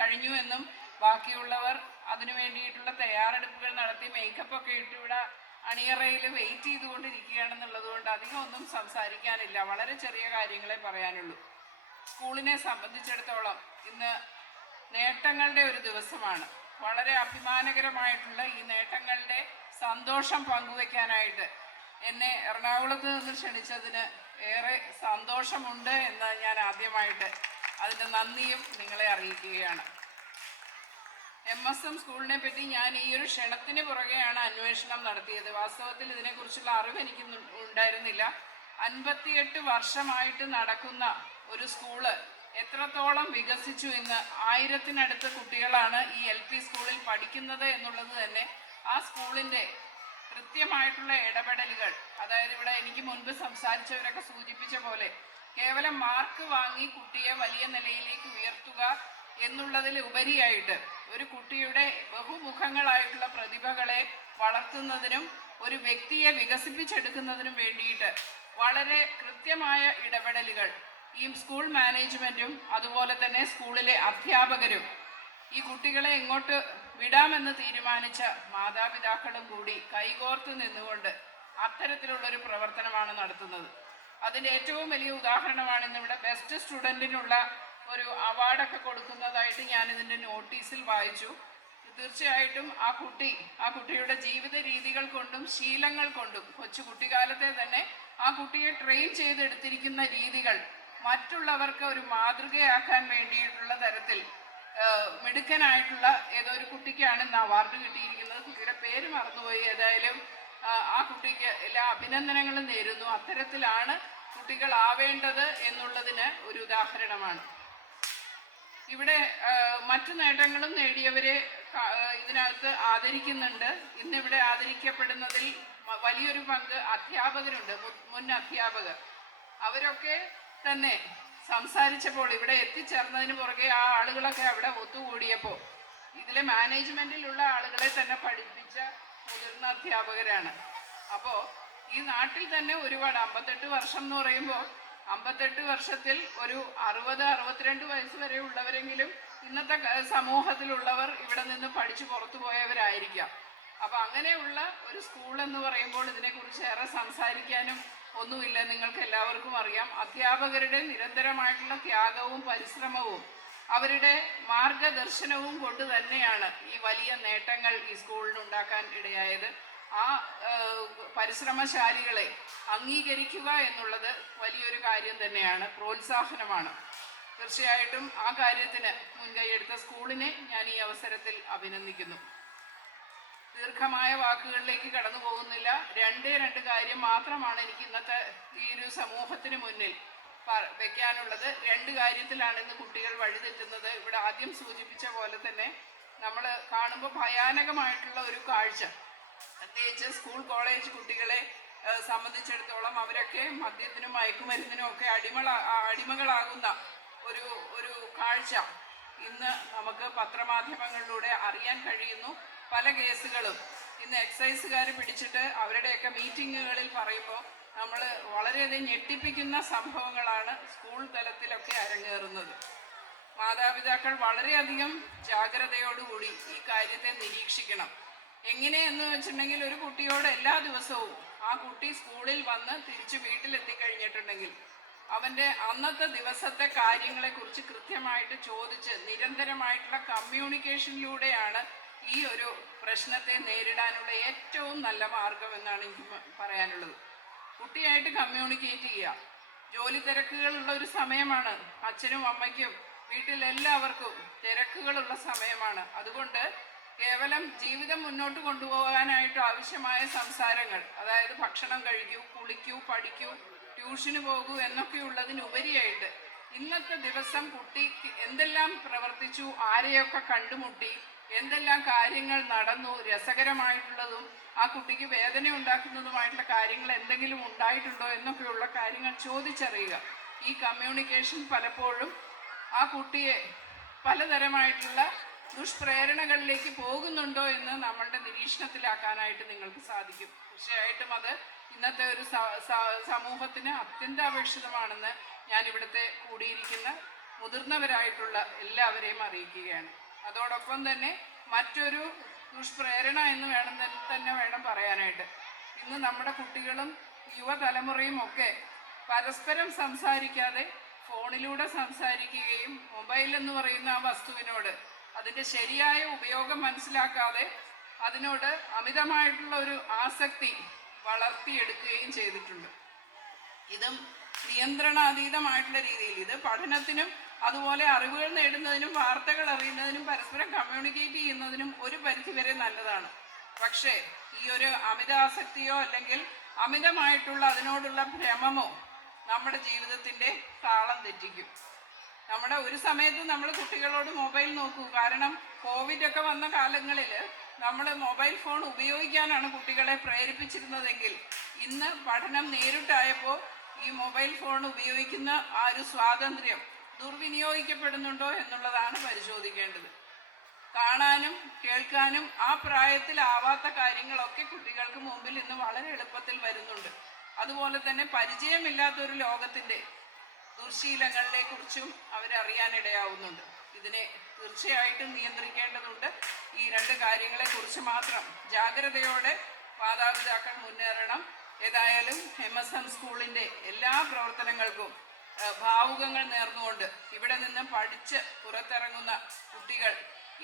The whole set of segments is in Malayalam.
കഴിഞ്ഞു എന്നും ബാക്കിയുള്ളവർ അതിനു വേണ്ടിയിട്ടുള്ള തയ്യാറെടുപ്പുകൾ നടത്തി മേക്കപ്പ് ഒക്കെ ഇട്ട് ഇവിടെ അണിയറയിൽ വെയിറ്റ് ചെയ്തുകൊണ്ടിരിക്കുകയാണെന്നുള്ളത് കൊണ്ട് അധികം ഒന്നും സംസാരിക്കാനില്ല. വളരെ ചെറിയ കാര്യങ്ങളെ പറയാനുള്ളൂ. സ്കൂളിനെ സംബന്ധിച്ചിടത്തോളം ഇന്ന് നേട്ടങ്ങളുടെ ഒരു ദിവസമാണ്. വളരെ അഭിമാനകരമായിട്ടുള്ള ഈ നേട്ടങ്ങളുടെ സന്തോഷം പങ്കുവയ്ക്കാനായിട്ട് എന്നെ എറണാകുളത്ത് നിന്ന് ക്ഷണിച്ചതിന് ഏറെ സന്തോഷമുണ്ട് എന്ന് ഞാൻ ആദ്യമായിട്ട് അതിൻ്റെ നന്ദിയും നിങ്ങളെ അറിയിക്കുകയാണ്. MSM സ്കൂളിനെ പറ്റി ഞാൻ ഈ ഒരു ക്ഷണത്തിന് പുറകെയാണ് അന്വേഷണം നടത്തിയത്. വാസ്തവത്തിൽ ഇതിനെക്കുറിച്ചുള്ള അറിവ് എനിക്ക് ഉണ്ടായിരുന്നില്ല. 58 വർഷമായിട്ട് നടക്കുന്ന ഒരു സ്കൂള് എത്രത്തോളം വികസിച്ചു എന്ന്, 1000-നടുത്ത് കുട്ടികളാണ് ഈ LP സ്കൂളിൽ പഠിക്കുന്നത് എന്നുള്ളത് തന്നെ ആ സ്കൂളിൻ്റെ കൃത്യമായിട്ടുള്ള ഇടപെടലുകൾ, അതായത് ഇവിടെ എനിക്ക് മുൻപ് സംസാരിച്ചവരൊക്കെ സൂചിപ്പിച്ച പോലെ കേവലം മാർക്ക് വാങ്ങി കുട്ടിയെ വലിയ നിലയിലേക്ക് ഉയർത്തുക എന്നുള്ളതിൽ ഉപരിയായിട്ട് ഒരു കുട്ടിയുടെ ബഹുമുഖങ്ങളായിട്ടുള്ള പ്രതിഭകളെ വളർത്തുന്നതിനും ഒരു വ്യക്തിയെ വികസിപ്പിച്ചെടുക്കുന്നതിനും വേണ്ടിയിട്ട് വളരെ കൃത്യമായ ഇടപെടലുകൾ ഈ സ്കൂൾ മാനേജ്മെൻറ്റും അതുപോലെ തന്നെ സ്കൂളിലെ അധ്യാപകരും ഈ കുട്ടികളെ എങ്ങോട്ട് വിടാമെന്ന് തീരുമാനിച്ച മാതാപിതാക്കളും കൂടി കൈകോർത്ത് നിന്നുകൊണ്ട് അത്തരത്തിലുള്ളൊരു പ്രവർത്തനമാണ് നടത്തുന്നത്. അതിൻ്റെ ഏറ്റവും വലിയ ഉദാഹരണമാണ് ഇന്നിവിടെ ബെസ്റ്റ് സ്റ്റുഡൻറ്റിനുള്ള ഒരു അവാർഡൊക്കെ കൊടുക്കുന്നതായിട്ട് ഞാനിതിൻ്റെ നോട്ടീസിൽ വായിച്ചു. തീർച്ചയായിട്ടും ആ കുട്ടിയുടെ ജീവിത രീതികൾ കൊണ്ടും ശീലങ്ങൾ കൊണ്ടും കൊച്ചു കുട്ടിക്കാലത്തെ തന്നെ ആ കുട്ടിയെ ട്രെയിൻ ചെയ്തെടുത്തിരിക്കുന്ന രീതികൾ മറ്റുള്ളവർക്ക് ഒരു മാതൃകയാക്കാൻ വേണ്ടിയിട്ടുള്ള തരത്തിൽ മിടുക്കനായിട്ടുള്ള ഏതോ ഒരു കുട്ടിക്കാണ് ഇന്ന് അവാർഡ് കിട്ടിയിരിക്കുന്നത്. കുട്ടിയുടെ പേര് മറന്നുപോയി. ഏതായാലും ആ കുട്ടിക്ക് എല്ലാ അഭിനന്ദനങ്ങളും നേരുന്നു. അത്തരത്തിലാണ് കുട്ടികളാവേണ്ടത് എന്നുള്ളതിന് ഒരു ഉദാഹരണമാണ്. ഇവിടെ മറ്റു നേട്ടങ്ങളും നേടിയവരെ ഇതിനകത്ത് ആദരിക്കുന്നുണ്ട്. ഇന്നിവിടെ ആദരിക്കപ്പെടുന്നതിൽ വലിയൊരു പങ്ക് അധ്യാപകരുണ്ട്, മുൻ അധ്യാപകർ. അവരൊക്കെ തന്നെ സംസാരിച്ചപ്പോൾ ഇവിടെ എത്തിച്ചേർന്നതിന് പുറകെ ആ ആളുകളൊക്കെ അവിടെ ഒത്തുകൂടിയപ്പോൾ ഇതിലെ മാനേജ്മെൻറ്റിലുള്ള ആളുകളെ തന്നെ പഠിപ്പിച്ച മുതിർന്ന അധ്യാപകരാണ്. അപ്പോൾ ഈ നാട്ടിൽ തന്നെ ഒരുപാട് 58 വർഷം എന്ന് പറയുമ്പോൾ 58 വർഷത്തിൽ ഒരു 60-62 വയസ്സ് വരെ ഉള്ളവരെങ്കിലും ഇന്നത്തെ സമൂഹത്തിലുള്ളവർ ഇവിടെ നിന്ന് പഠിച്ചു പുറത്തു പോയവരായിരിക്കാം. അപ്പോൾ അങ്ങനെയുള്ള ഒരു സ്കൂൾ എന്ന് പറയുമ്പോൾ ഇതിനെക്കുറിച്ച് ഏറെ സംസാരിക്കാനും ഒന്നുമില്ല. നിങ്ങൾക്ക് എല്ലാവർക്കും അറിയാം. അധ്യാപകരുടെ നിരന്തരമായിട്ടുള്ള ത്യാഗവും പരിശ്രമവും അവരുടെ മാർഗദർശനവും കൊണ്ട് തന്നെയാണ് ഈ വലിയ നേട്ടങ്ങൾ ഈ സ്കൂളിനുണ്ടാക്കാൻ ഇടയായത്. ആ പരിശ്രമശാലികളെ അംഗീകരിക്കുക എന്നുള്ളത് വലിയൊരു കാര്യം തന്നെയാണ്, പ്രോത്സാഹനമാണ്. തീർച്ചയായിട്ടും ആ കാര്യത്തിന് മുൻകൈയെടുത്ത സ്കൂളിനെ ഞാൻ ഈ അവസരത്തിൽ അഭിനന്ദിക്കുന്നു. ദീർഘമായ വാക്കുകളിലേക്ക് കടന്നു പോകുന്നില്ല. രണ്ട് കാര്യം മാത്രമാണ് എനിക്ക് ഇന്നത്തെ ഈ ഒരു സമൂഹത്തിന് മുന്നിൽ വെക്കാനുള്ളത്. 2 കാര്യത്തിലാണ് ഇന്ന് കുട്ടികൾ വഴിതെറ്റുന്നത്. ഇവിടെ ആദ്യം സൂചിപ്പിച്ച പോലെ തന്നെ നമ്മൾ കാണുമ്പോൾ ഭയാനകമായിട്ടുള്ള ഒരു കാഴ്ച, പ്രത്യേകിച്ച് സ്കൂൾ കോളേജ് കുട്ടികളെ സംബന്ധിച്ചിടത്തോളം അവരൊക്കെ മദ്യത്തിനും മയക്കുമരുന്നിനും ഒക്കെ അടിമകളാകുന്ന ഒരു കാഴ്ച ഇന്ന് നമുക്ക് പത്രമാധ്യമങ്ങളിലൂടെ അറിയാൻ കഴിയുന്നു. പല കേസുകളും ഇന്ന് എക്സൈസുകാർ പിടിച്ചിട്ട് അവരുടെയൊക്കെ മീറ്റിങ്ങുകളിൽ പറയുമ്പോൾ നമ്മൾ വളരെയധികം ഞെട്ടിപ്പിക്കുന്ന സംഭവങ്ങളാണ് സ്കൂൾ തലത്തിലൊക്കെ അരങ്ങേറുന്നത്. മാതാപിതാക്കൾ വളരെയധികം ജാഗ്രതയോടുകൂടി ഈ കാര്യത്തെ നിരീക്ഷിക്കണം. എങ്ങനെയെന്ന് വെച്ചിട്ടുണ്ടെങ്കിൽ ഒരു കുട്ടിയോട് എല്ലാ ദിവസവും ആ കുട്ടി സ്കൂളിൽ വന്ന് തിരിച്ച് വീട്ടിലെത്തിക്കഴിഞ്ഞിട്ടുണ്ടെങ്കിൽ അവൻ്റെ അന്നത്തെ ദിവസത്തെ കാര്യങ്ങളെക്കുറിച്ച് കൃത്യമായിട്ട് ചോദിച്ച് നിരന്തരമായിട്ടുള്ള കമ്മ്യൂണിക്കേഷനിലൂടെയാണ് ഈ ഒരു പ്രശ്നത്തെ നേരിടാനുള്ള ഏറ്റവും നല്ല മാർഗം എന്നാണ് എനിക്ക് പറയാനുള്ളത്. കുട്ടിയായിട്ട് കമ്മ്യൂണിക്കേറ്റ് ചെയ്യുക. ജോലി തിരക്കുകളുള്ള ഒരു സമയമാണ്. അച്ഛനും അമ്മയ്ക്കും വീട്ടിലെല്ലാവർക്കും തിരക്കുകളുള്ള സമയമാണ്. അതുകൊണ്ട് കേവലം ജീവിതം മുന്നോട്ട് കൊണ്ടുപോകാനായിട്ട് ആവശ്യമായ സംസാരങ്ങൾ, അതായത് ഭക്ഷണം കഴിക്കൂ, കുളിക്കൂ, പഠിക്കൂ, ട്യൂഷന് പോകൂ എന്നൊക്കെയുള്ളതിനുപരിയായിട്ട് ഇന്നത്തെ ദിവസം കുട്ടി എന്തെല്ലാം പ്രവർത്തിച്ചു, ആരെയൊക്കെ കണ്ടുമുട്ടി, എന്തെല്ലാം കാര്യങ്ങൾ നടന്നു, രസകരമായിട്ടുള്ളതും ആ കുട്ടിക്ക് വേദന ഉണ്ടാക്കുന്നതുമായിട്ടുള്ള കാര്യങ്ങൾ എന്തെങ്കിലും ഉണ്ടായിട്ടുണ്ടോ എന്നൊക്കെയുള്ള കാര്യങ്ങൾ ചോദിച്ചറിയുക. ഈ കമ്മ്യൂണിക്കേഷൻ പലപ്പോഴും ആ കുട്ടിയെ പലതരമായിട്ടുള്ള ദുഷ്പ്രേരണകളിലേക്ക് പോകുന്നുണ്ടോ എന്ന് നമ്മളുടെ നിരീക്ഷണത്തിലാക്കാനായിട്ട് നിങ്ങൾക്ക് സാധിക്കും. തീർച്ചയായിട്ടും അത് ഇന്നത്തെ ഒരു സമൂഹത്തിന് അത്യന്താപേക്ഷിതമാണെന്ന് ഞാൻ ഇവിടുത്തെ കൂടിയിരിക്കുന്ന മുതിർന്നവരായിട്ടുള്ള എല്ലാവരെയും അറിയിക്കുകയാണ്. അതോടൊപ്പം തന്നെ മറ്റൊരു ദുഷ്പ്രേരണ എന്ന് തന്നെ വേണം പറയാനായിട്ട്. ഇന്ന് നമ്മുടെ കുട്ടികളും യുവതലമുറയും ഒക്കെ പരസ്പരം സംസാരിക്കാതെ ഫോണിലൂടെ സംസാരിക്കുകയും മൊബൈൽ എന്ന് പറയുന്ന ആ വസ്തുവിനോട് അതിൻ്റെ ശരിയായ ഉപയോഗം മനസ്സിലാക്കാതെ അതിനോട് അമിതമായിട്ടുള്ള ഒരു ആസക്തി വളർത്തിയെടുക്കുകയും ചെയ്തിട്ടുണ്ട്. ഇതും നിയന്ത്രണാതീതമായിട്ടുള്ള രീതിയിൽ ഇത് പഠനത്തിനും അതുപോലെ അറിവുകൾ നേടുന്നതിനും വാർത്തകൾ അറിയുന്നതിനും പരസ്പരം കമ്മ്യൂണിക്കേറ്റ് ചെയ്യുന്നതിനും ഒരു പരിധിവരെ നല്ലതാണ്. പക്ഷേ ഈ ഒരു അമിതാസക്തിയോ അല്ലെങ്കിൽ അമിതമായിട്ടുള്ള അതിനോടുള്ള ഭ്രമമോ നമ്മുടെ ജീവിതത്തിൻ്റെ താളം തെറ്റിക്കും. നമ്മുടെ ഒരു സമയത്ത് നമ്മൾ കുട്ടികളോട് മൊബൈൽ നോക്കൂ, കാരണം കോവിഡൊക്കെ വന്ന കാലങ്ങളിൽ നമ്മൾ മൊബൈൽ ഫോൺ ഉപയോഗിക്കാനാണ് കുട്ടികളെ പ്രേരിപ്പിച്ചിരുന്നതെങ്കിൽ ഇന്ന് പഠനം നേരിട്ടായപ്പോൾ ഈ മൊബൈൽ ഫോൺ ഉപയോഗിക്കുന്ന ആ ഒരു സ്വാതന്ത്ര്യം ദുർവിനിയോഗിക്കപ്പെടുന്നുണ്ടോ എന്നുള്ളതാണ് പരിശോധിക്കേണ്ടത്. കാണാനും കേൾക്കാനും ആ പ്രായത്തിലാവാത്ത കാര്യങ്ങളൊക്കെ കുട്ടികൾക്ക് മുമ്പിൽ ഇന്ന് വളരെ എളുപ്പത്തിൽ വരുന്നുണ്ട്. അതുപോലെ തന്നെ പരിചയമില്ലാത്തൊരു ലോകത്തിൻ്റെ ദുർശീലങ്ങളെക്കുറിച്ചും അവരറിയാനിടയാവുന്നുണ്ട്. ഇതിനെ തീർച്ചയായിട്ടും നിയന്ത്രിക്കേണ്ടതുണ്ട്. ഈ രണ്ട് കാര്യങ്ങളെക്കുറിച്ച് മാത്രം ജാഗ്രതയോടെ മാതാപിതാക്കൾ മുന്നേറണം. ഏതായാലും MSM സ്കൂളിൻ്റെ എല്ലാ പ്രവർത്തനങ്ങൾക്കും ഭാവുകങ്ങൾ നേർന്നുകൊണ്ട് ഇവിടെ നിന്ന് പഠിച്ച് പുറത്തിറങ്ങുന്ന കുട്ടികൾ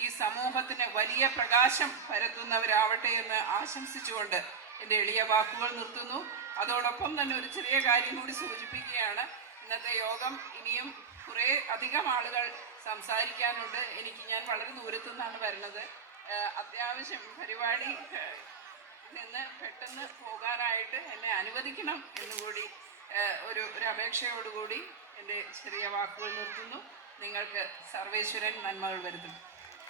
ഈ സമൂഹത്തിന് വലിയ പ്രകാശം പരത്തുന്നവരാവട്ടെ എന്ന് ആശംസിച്ചുകൊണ്ട് എൻ്റെ എളിയ വാക്കുകൾ നിർത്തുന്നു. അതോടൊപ്പം തന്നെ ഒരു ചെറിയ കാര്യം കൂടി സൂചിപ്പിക്കുകയാണ്. ഇന്നത്തെ യോഗം ഇനിയും കുറേ അധികം ആളുകൾ സംസാരിക്കാനുണ്ട്. ഞാൻ വളരെ ദൂരത്തു നിന്നാണ് വരുന്നത്. അത്യാവശ്യം പരിപാടി നിന്ന് പെട്ടെന്ന് പോകാനായിട്ട് എന്നെ അനുവദിക്കണം എന്നുകൂടി ഒരു അപേക്ഷയോടുകൂടി എൻ്റെ ചെറിയ വാക്കുകൾ നിർത്തുന്നു. നിങ്ങൾക്ക് സർവേശ്വരൻ നന്മകൾ വരുത്തുന്നു.